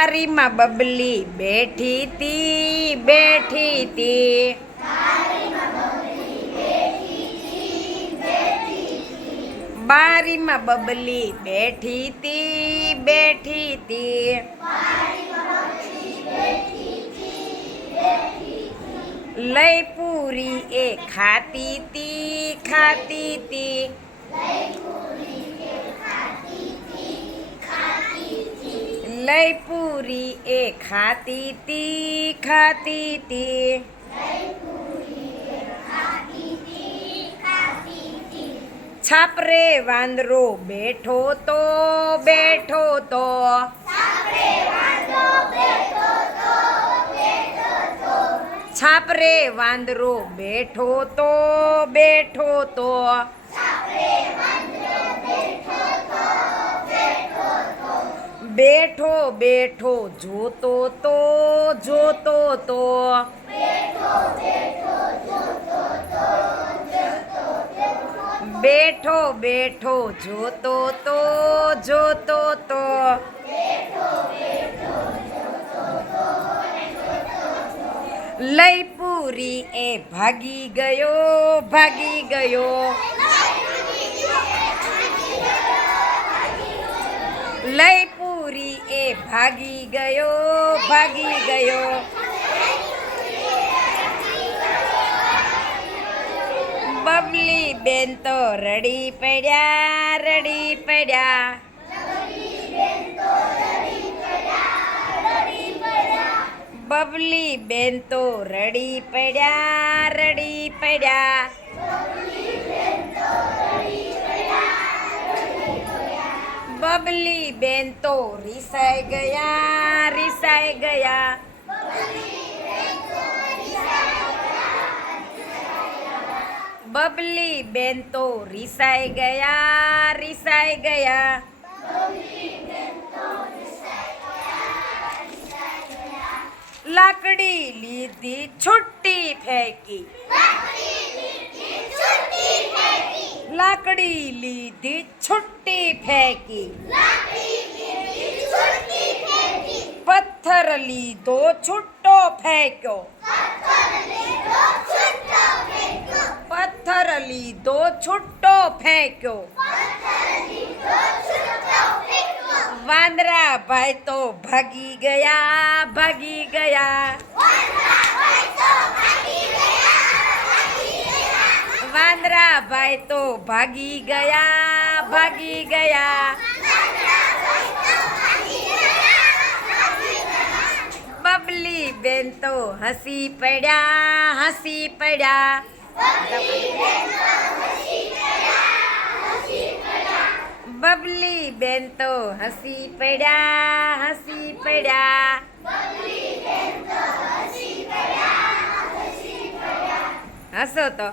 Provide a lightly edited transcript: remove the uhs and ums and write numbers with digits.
બારીમાં બબલી બેઠી તી બેઠી તી બારીમાં બબલી બેઠી તી બેઠી તી લઈ પૂરી એ ખાતી તી ખાતી તી લઈ પૂરી એ ખાતી તી ખાતી તી છાપરે વાંદરો બેઠો તો બેઠો તો છાપરે વાંદરો બેઠો તો બેઠો તો બેઠો બેઠો જોતો તો જોતો તો બેઠો બેઠો જોતો તો જોતો તો લઈ પૂરી એ ભાગી ગયો ભાગી ગયો લઈ પૂરી એ ભાગી ગયો ભાગી ગયો બબલી બેન તો રડી પડ્યા રડી પડ્યા બબલી બેન તો રડી પડ્યા રડી પડ્યા બબલી બેન તો રીસાઈ ગયા રીસાઈ ગયા બબલી બેન તો રીસાઈ ગયા રીસાઈ ગયા લાકડી લીધી છુટ્ટી ફેંકી લાકડી લીધી છુટ્ટી ફેંકી પથ્થર લીધો છૂટો ફેંક્યો પથ્થર લીધો છૂટો ફેંક્યો વાંદરા ભાઈ તો ભાગી ગયા ભાગી ગયા વાંદરા ભાઈ તો ભાગી ગયા ભાગી ગયા બબલી બેન તો હસી પડ્યા હસી પડ્યા બબલી બેન તો હસી પડ્યા હસી પડ્યા હસો તો